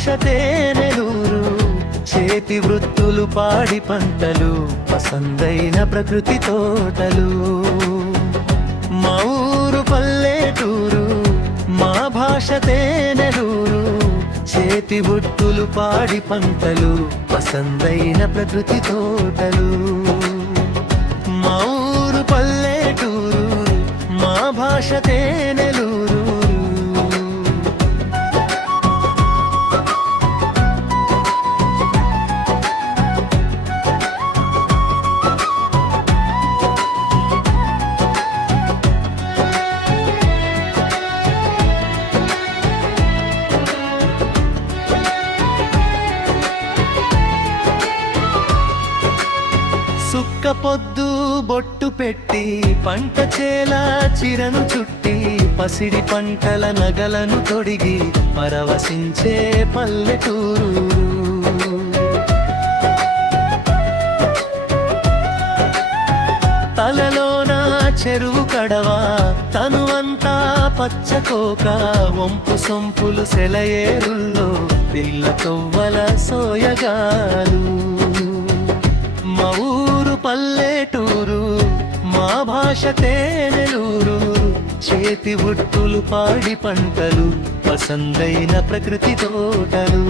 భాష తేనెలూరు, చేతి వృత్తులు పాడి పంటలు, పసందైన ప్రకృతి తోటలు. మా ఊరు పల్లెటూరు, మా భాష తేనెలూరు, చేతి వృత్తులు పాడి పంటలు, పసందైన ప్రకృతి తోటలు. మా ఊరు పల్లెటూరు, మా భాష తేనెలూరు. సుక్క పొద్దు బొట్టు పెట్టి, పంట చేల చిరను చుట్టి, పసిడి పంటల నగలను తొడిగి పరవశించే పల్లెటూరు. తలలోన చెరువు కడవా, తనువంతా పచ్చకోక, వంపు సొంపులు సెలయేరుల్లో పిల్ల కొవ్వల సోయగాలు. మా ఊరు పల్లెటూరు, మా భాష తేనెలూరు, చేతి వృత్తులు పాడి పంటలు, పసందైన ప్రకృతి తోటలు.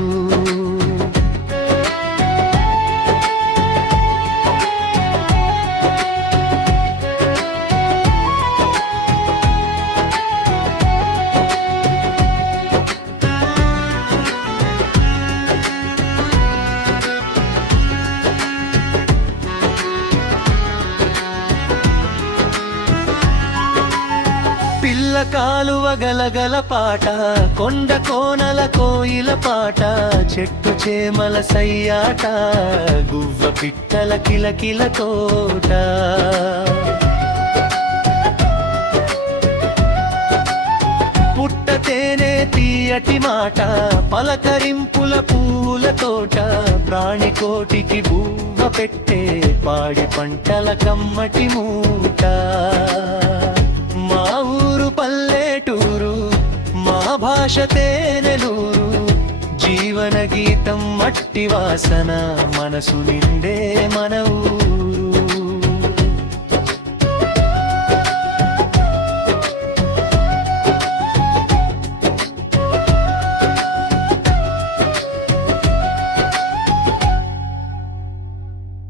పిల్ల కాలువ గలగల పాట, కొండ కోనల కోయిల పాట, చెట్టు చేమల సయ్యాట, గువ్వ పిట్టల కిలకిల తోట. పుట్ట తేనె తీయటి మాట, పలకరింపుల పూల తోట, ప్రాణికోటికి బువ్వ పెట్టే పాడి పంటల కమ్మటి మూట. మా ఊరు పల్లెటూరు, మా భాష తేనెలూరు, జీవన గీతం మట్టి వాసన, మనసు నిండే మన ఊరు.